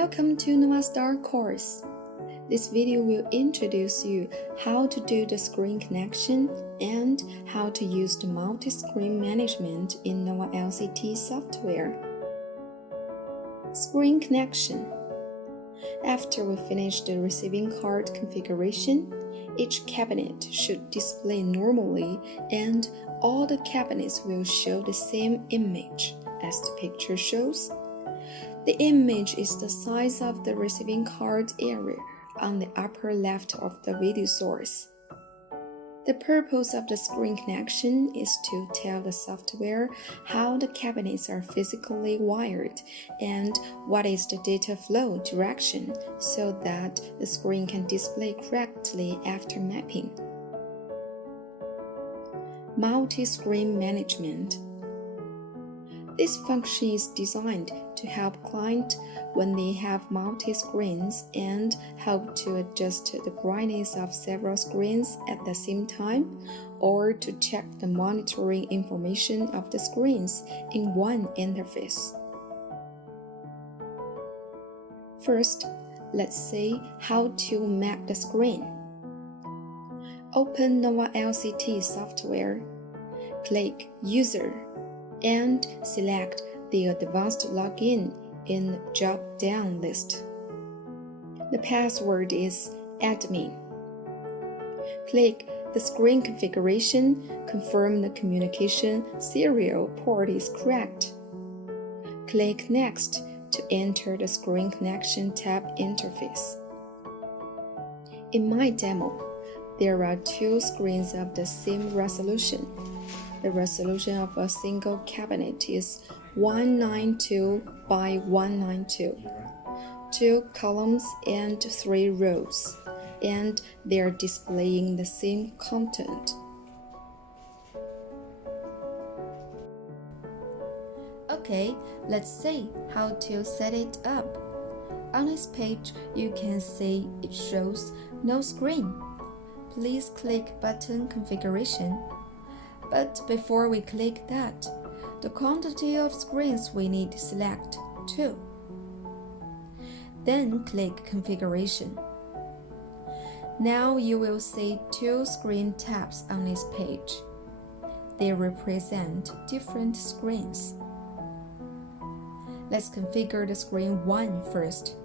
Welcome to Nova Star course. This video will introduce you how to do the screen connection and how to use the multi-screen management in Nova LCT software. Screen connection. After we finish the receiving card configuration, each cabinet should display normally and all the cabinets will show the same image as the picture shows. The image is the size of the receiving card area on the upper left of the video source. The purpose of the screen connection is to tell the software how the cabinets are physically wired and what is the data flow direction so that the screen can display correctly after mapping. Multi-screen management. This function is designed to help clients when they have multi-screens and help to adjust the brightness of several screens at the same time, or to check the monitoring information of the screens in one interface. First, let's see how to map the screen. Open Nova LCT software, click User, and select the Advanced Login in the drop-down list. The password is admin. Click the screen configuration, confirm the communication serial port is correct. Click Next to enter the Screen Connection tab interface. In my demo, there are two screens of the same resolution. The resolution of a single cabinet is 192 by 192, 2 columns and 3 rows, and they are displaying the same content. Okay, let's see how to set it up. On this page, you can see it shows no screen. Please click button configuration. But before we click that, the quantity of screens we need to select 2. Then click Configuration. Now you will see 2 screen tabs on this page. They represent different screens. Let's configure the screen 1 first.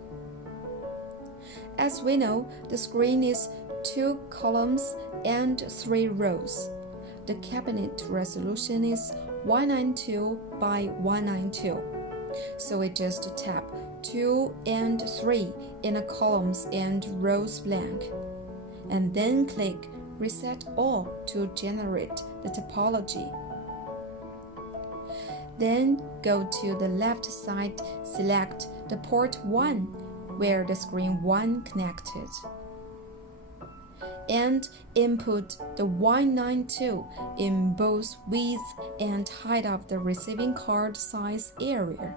As we know, the screen is 2 columns and 3 rows. The cabinet resolution is 192 by 192. So we just tap 2 and 3 in the columns and rows blank. And then click Reset All to generate the topology. Then go to the left side, select the port 1 where the screen 1 connected. And input the 192 in both width and height of the receiving card size area.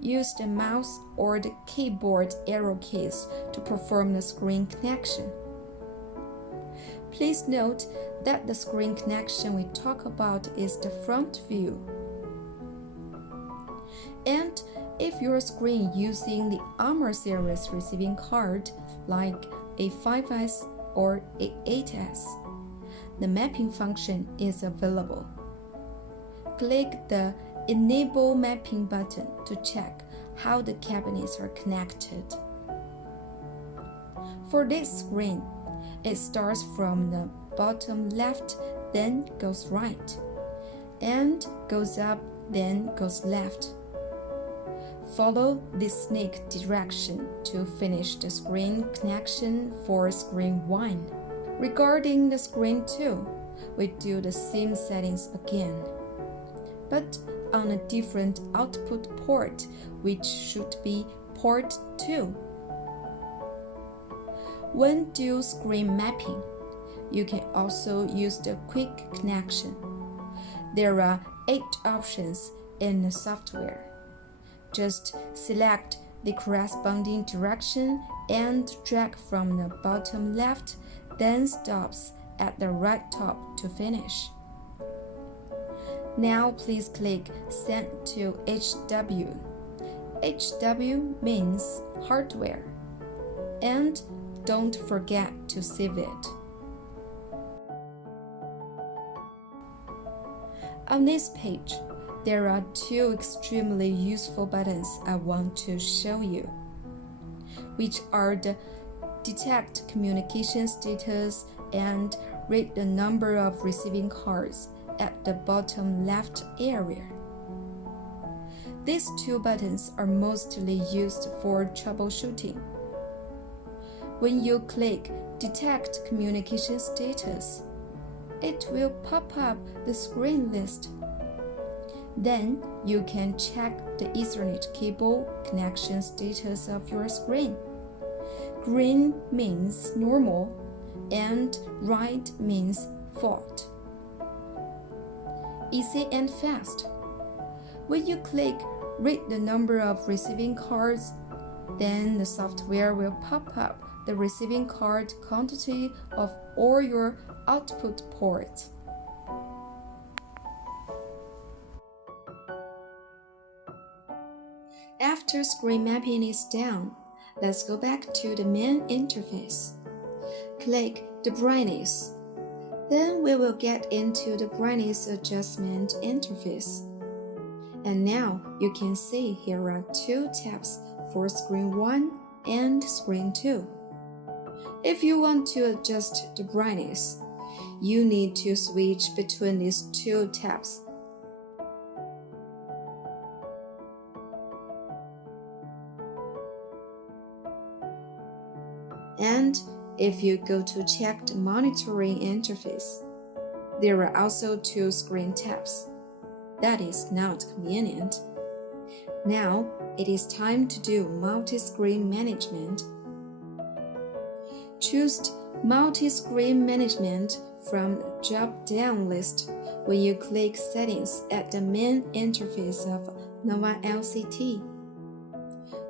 Use the mouse or the keyboard arrow keys to perform the screen connection. Please note that the screen connection we talk about is the front view. And if your screen using the Armor series receiving card like a 5S or A8S, the mapping function is available. Click the Enable Mapping button to check how the cabinets are connected. For this screen, it starts from the bottom left, then goes right, and goes up, then goes left. Follow this snake direction to finish the screen connection for screen 1. Regarding the screen 2, we do the same settings again, but on a different output port, which should be port 2. When dual screen mapping, you can also use the quick connection. There are 8 options in the software. Just select the corresponding direction and drag from the bottom left, then stops at the right top to finish. Now please click Send to HW HW means hardware. And don't forget to save it. On this page, there are two extremely useful buttons I want to show you, which are the Detect Communication Status and Read the Number of Receiving Cards at the bottom left area. These two buttons are mostly used for troubleshooting. When you click Detect Communication Status, it will pop up the screen list. Then you can check the Ethernet cable connection status of your screen. Green means normal and red means fault. Easy and fast. When you click Read the number of receiving cards, then the software will pop up the receiving card quantity of all your output ports. After screen mapping is done, let's go back to the main interface. Click the brightness. Then we will get into the brightness adjustment interface. And now you can see here are two tabs for screen 1 and screen 2. If you want to adjust the brightness, you need to switch between these two tabs. And if you go to check the monitoring interface, there are also two screen tabs. That is not convenient. Now it is time to do multi-screen management. Choose multi-screen management from the drop-down list when you click Settings at the main interface of Nova LCT.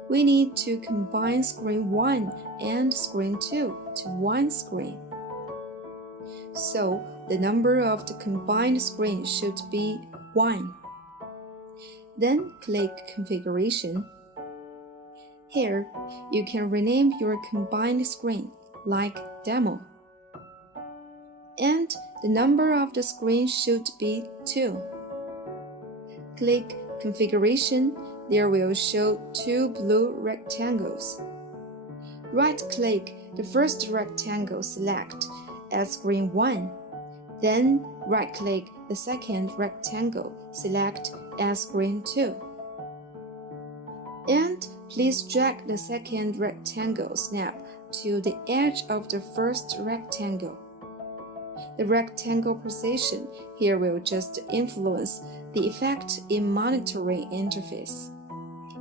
We need to combine screen 1 and screen 2 to one screen. So the number of the combined screen should be 1. Then click Configuration. Here, you can rename your combined screen like Demo. And the number of the screen should be 2. Click Configuration. There will show two blue rectangles. Right-click the first rectangle, select as screen 1. Then right-click the second rectangle, select as screen 2. And please drag the second rectangle snap to the edge of the first rectangle. The rectangle position here will just influence the effect in monitoring interface.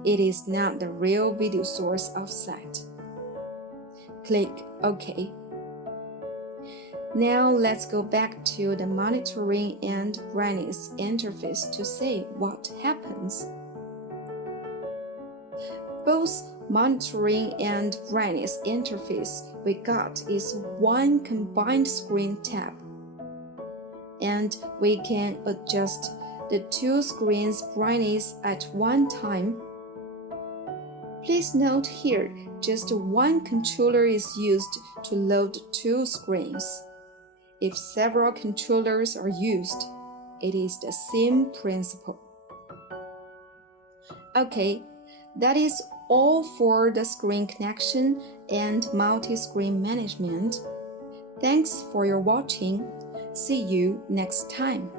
It is not the real video source offset. Click OK. Now let's go back to the monitoring and brightness interface to see what happens. Both monitoring and brightness interface we got is one combined screen tab. And we can adjust the two screens' brightness at one time. Please note here, just one controller is used to load two screens. If several controllers are used, it is the same principle. Okay, that is all for the screen connection and multi-screen management. Thanks for your watching. See you next time.